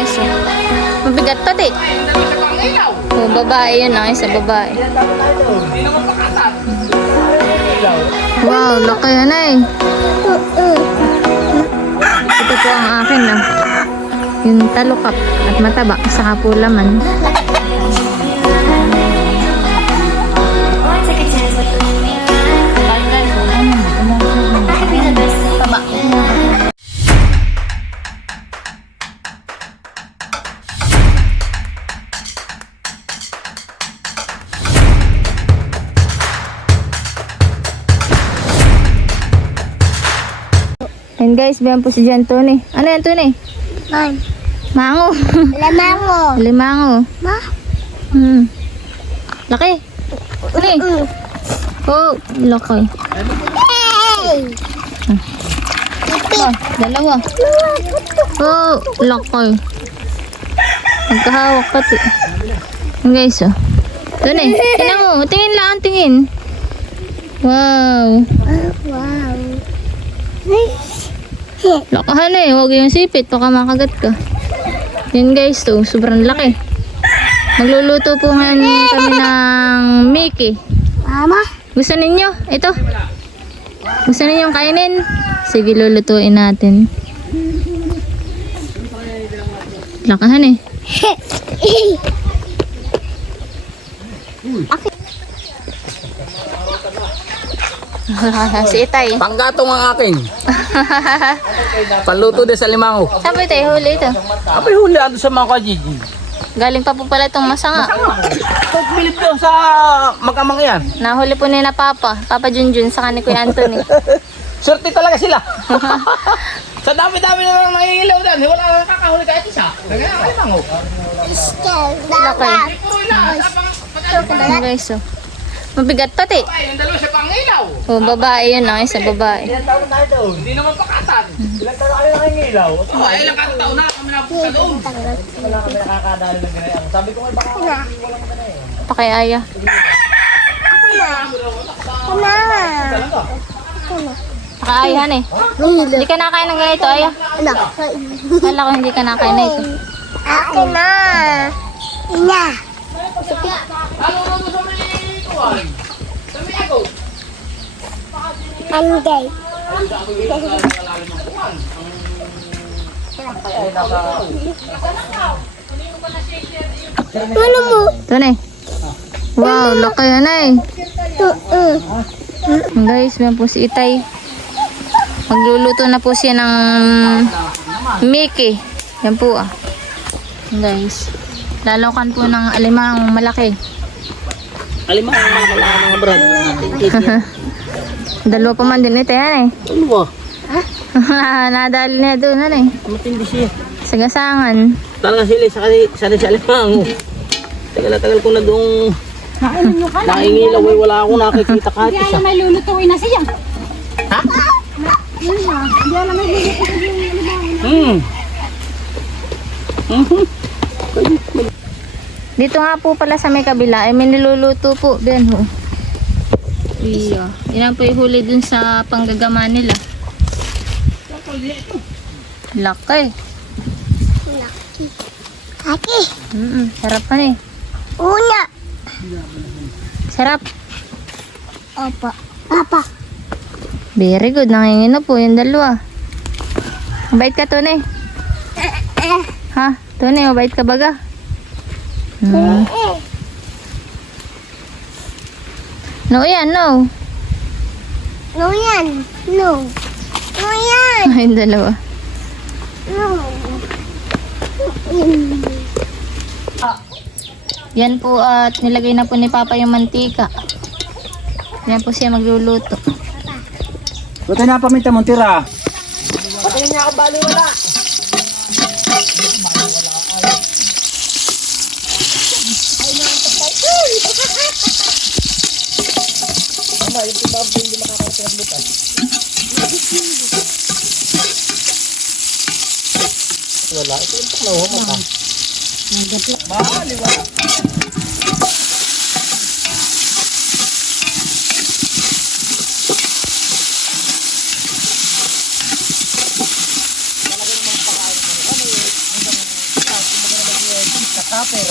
guys. Mabigat pati. Oh, babae yun. Isa babae. Wow, laki yan eh. Ito po ang akin na. Yung talukap at mataba. Saka po laman. Taba. And guys, biyan po si Jan Tony. Ano yan, Tony? Mango. Lamango. Limango. Ma? Laki. Tony. Oh, laki. Hey! Oh, dalawa. Oh, laki. Magkahawak pati. Yan guys, oh. Tony, tingnan mo. Tingin lang, tingin. Wow. Wow. Lakahan eh, huwag yung sipit, baka makagat ka. Yan guys, to, sobrang laki. Magluluto po ngayon kami ng Mickey. Mama? Gusto ninyo? Ito. Gusto ninyong kainin? Sige, lulutuin natin. Lakahan eh. Si Itay. Panggatong ang akin. Paluto din sa limango. Saan po Itay? Huli ito. Apay huli ando sa mga kajiji. Galing pa po pala itong masanga. Pagpilip ko sa magamang yan. Nahuli po ni na Papa Junjun sa ni Kuya Anthony. Swerte talaga sila. Sa dami-dami na lang nangingilaw doon. Wala kang kakahuli kahit isa. Kaya ang limango. Laki. Ano guys, oh. Mabigat pati. Ay, yung dalawa siya pangilaw. Oh, babae yun. Isa babae. Ilan taon na tayo doon? Hindi naman pakatan. Ilan taon na kayo nangingilaw? Ay, ilang taon na kami napunta doon. Wala kami nakakadali ng ganyan. Sabi ko nga baka walang ganyan. Pakiaya. Pakaayahan eh. Hindi ka nakain ng ganito, Aya. Ano? Kala ko hindi ka nakain na ito. Akin na. Ina. Anday. Ano mo? Ito na eh. Wow, laki yan eh. Guys, yan po si Itay. Magluluto na po siya ng Mickey. Yan po ah. Guys, lalokan po ng alimang malaki. Alimang mga brad. Dalawa pa man din ito yan eh. Ano ba? Nadali niya doon ano eh. Matindi siya. Sagasangan. Talaga sila sa limango. Tagal ko na doong naingilaw eh. Wala akong nakikita kahit isa. May lulutuin na siya. Ha? Yun na. Hindi na may lulutuin. Dito nga po pala sa may kabila ay may niluluto po. Ben ho. Iya. Yan po yung huli dun sa panggagama nila. Laki. Aki. Sarap pa eh. Una. Sarap. Opo. Papa. Very good. Nangingin na po yung dalawa. Mabait ka, Tony. Ha? Tony, mabait ka baga? No yan, no. No yan. No. No yan. Ay, yung dalawa. No. Yan po at nilagay na po ni Papa yung mantika. Yan po siya magluluto. Buta na paminta mong tira. Patayin niya ako bali wala. Wala, ito yung panglawa mo ka. Bali wala. Kaper.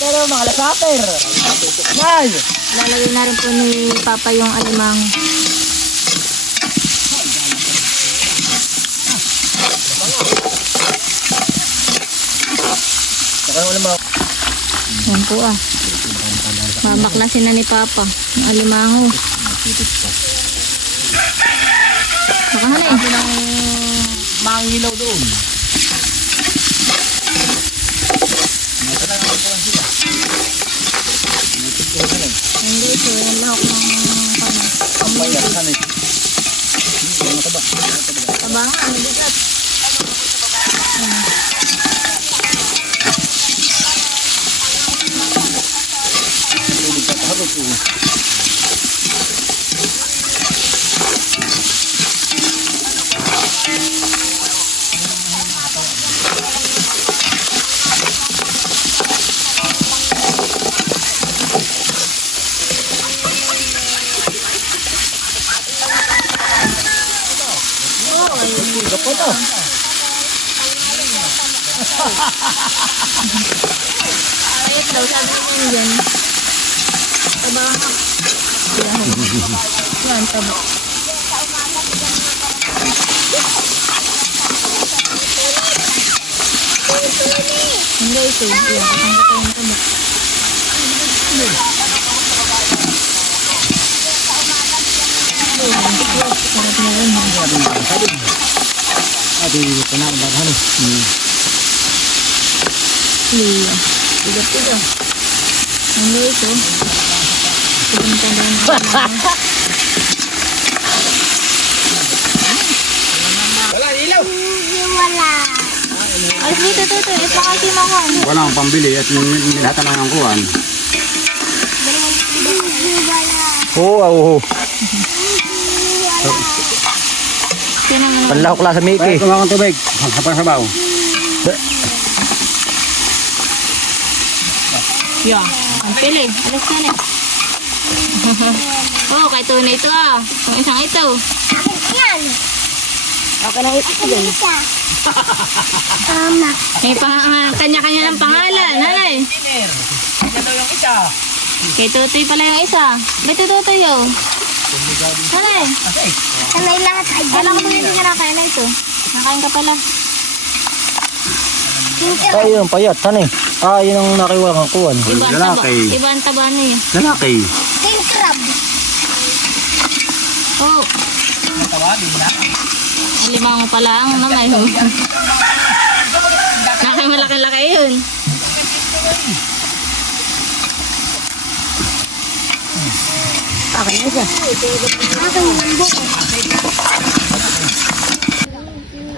Pero mga lasaper. Nay! Lalagay na rin po ni Papa yung alimang. Yan po ah. Mamaklasin na ni Papa ang alimango. Baka na eh. Mangilaw doon. Hindi ito. Yan lahok ng Pampayan, hanay. tabangan. Hindi ka. Ayot daw. Sabi ko niya dyan. Tabangan. Yan, taba. Hindi ito. Tiga-tiga. Hindi ito. Wala, ilaw! Alis dito, tuto. Ito kasi mga. Walang pambili at nilahatan lang ang kuhan. Oo. Panlahok lang sa Mickey. Kaya kumakang tubig. Hapang sabaw. Yan. Ang pili. Alis ka na. Oh, kay tunay ito ah. Yung isang ito. Okay na ito din. Tama. May kanya-kanya ng pangalan. Nanay. Yan daw yung isa. Kay Tutoy pala yung isa. Ba't ito Tutoy yun? Nanay. Sanay lahat ay Wala ko hindi ka nakain na ito. Nakain ka pala. Ay, yung payat. Saan eh? Yun ang nakiwala kang kuhan. Iba ang taba. Lalaki. Iba ang taba na eh. Lalaki. king crab. Oh. Natawagin na. Alimango pala ang nanay. Nakay malaki-laki yun. Okay na siya. Akin yung buko.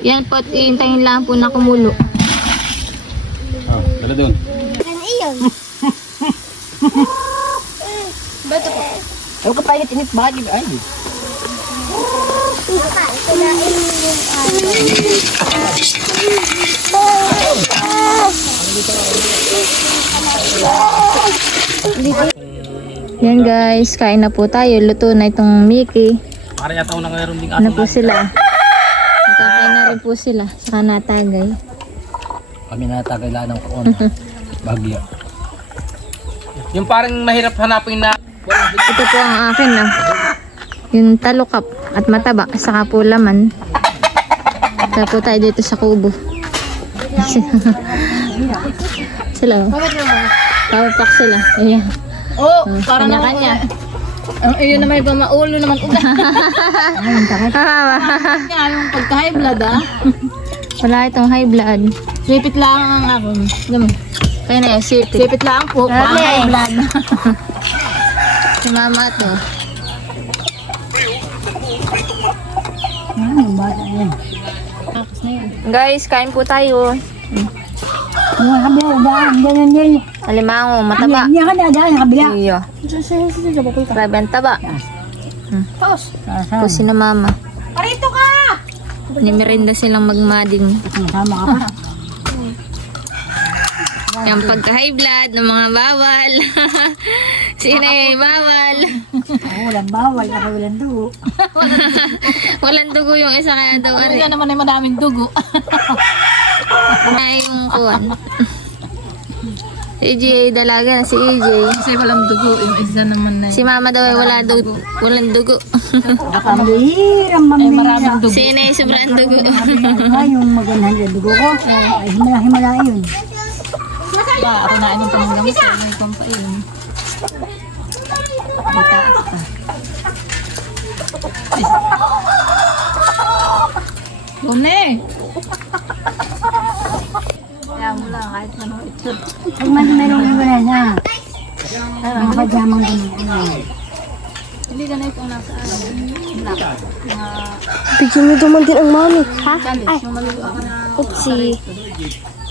Yan po at iintayin lang po na kumulo. Dala doon. Ano iyon? Bato po. Huwag ka pa init bakit? Ay. Yan guys, kain na po tayo. Luto na itong Mickey. Para yata unang mayroon ding Ano po sila? Magkakain na rin po sila. Saka natagay. Kami natagailan ng kuhan. Bagya. Yung parang mahirap hanapin na. Ito po ang akin ah. Yung talukap at mataba. Saka po laman. Kaya po tayo dito sa kubo. Sila oh. Papapak sila. Ayan. Oh, Parang kanya-kanya. ang iyon naman iba maulo naman uga. Yung pagka-high blood ah. Wala itong high blood. Sipit lang ang akong. Naman. Kaya na yung sipit. Sipit lang po. Pang high blood. Si mama to. Tapos na yun. Guys, kain po tayo. Alimango, mataba. Iyo. Grabe ang taba. Kusi na mama. Parito ka! Nimerenda silang magmading. Tama ka pa. Yung pagka-high blood ng mga bawal. Sino yung bawal? Walang bawal, ako walang dugo. Walang dugo yung isa kaya daw. Ano yan naman ay madaming dugo. Ay, yung kuwan. Si EJ ay dalaga na si EJ. Kasi walang dugo, yung isa naman na Si mama daw ay walang dugo. Pambihirang maraming dugo. Si Inay sobrang dugo. Yung magandang yung dugo ko. Ay, himala yun. Ako na yung panggamot, ano yung pampain. Mataas pa. Bumne! Kaya mo lang, kahit ano ito. Kung merong iwala na. Ang padyamang ganun. Hindi ganun itong nasa ano. Bigyan mo naman din ang mami. Ha? Ay, yung maluwag na Oopsie.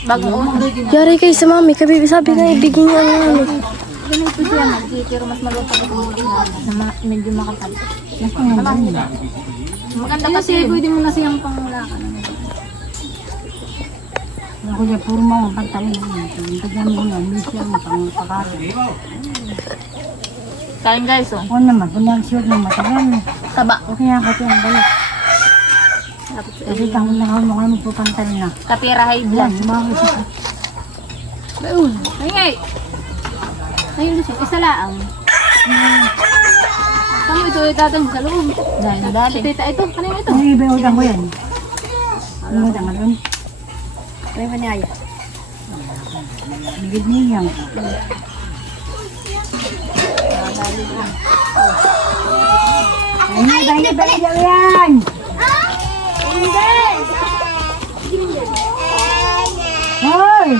bagong original. Yari kayo sa mami. Kabi sabi na ibigyan niyo ang mami. Ganito siya mag-i, pero mas maluwag pa ito na medyo makapal. Mas maganda kasi pwede mo na siyang pangulakan. Ako niya, puro mga pantalin. Pagyan mo na, may siyang pangpakasin. Kain guys, oh. Oo naman, kung nag-shoot ng matagal. Taba. O kaya kasi ang balik. Kasi tangon na ako mukha magpupantalin na. Kapira high blood. Yan, bakit siya? Bayon. Ay! Ayun siya, isa laang. Tama ito, itatang sa loob. Dali. Tita, ito, kanina ito. Ay, iba yung utang ko yan. Ano yung utang ko doon? Ano yung paniyaya? Bigid niyang. Ay, balik yan! Hoy!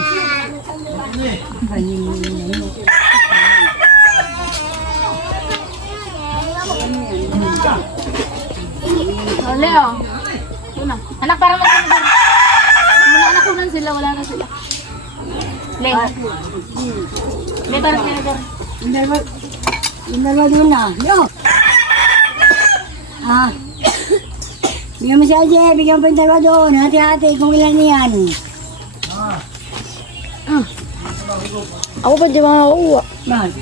Oh, Leo. Una. Anak, para magkandar. Muna anak unan sila, wala na sila. Leng. May parang pinagdar. Yung dalawa doon na. Yo! Ah. Bigyan mo si Ajay, bigyan mo pa yung dalawa doon. Hati-hati kung ilan niyan. Ako pa di makakuha. Bakit?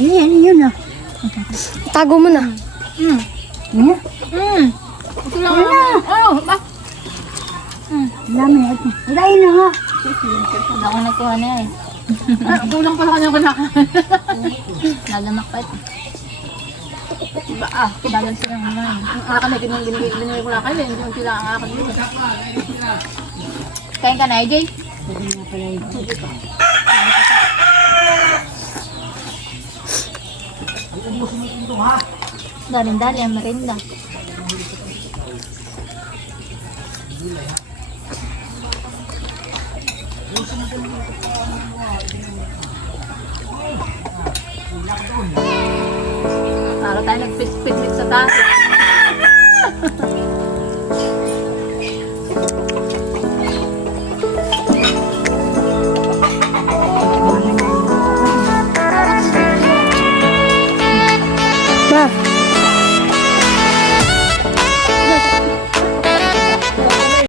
Ayun, yun ah. Tago mo na. Yan? Ito lang ah. Oh, ba? Dami na ito. Itayin na nga. Hindi ako nagkuha na eh. Kulang pala kanya kinakain. Nalamak pa ito. Diba ah, bagal sila ng mga. Ang akin na binigay ko na kayo. Hindi mo sila ang akin dito. Kain ka na, EJ? Dali ang merinda. Para tayo nagpit-pit sa taas.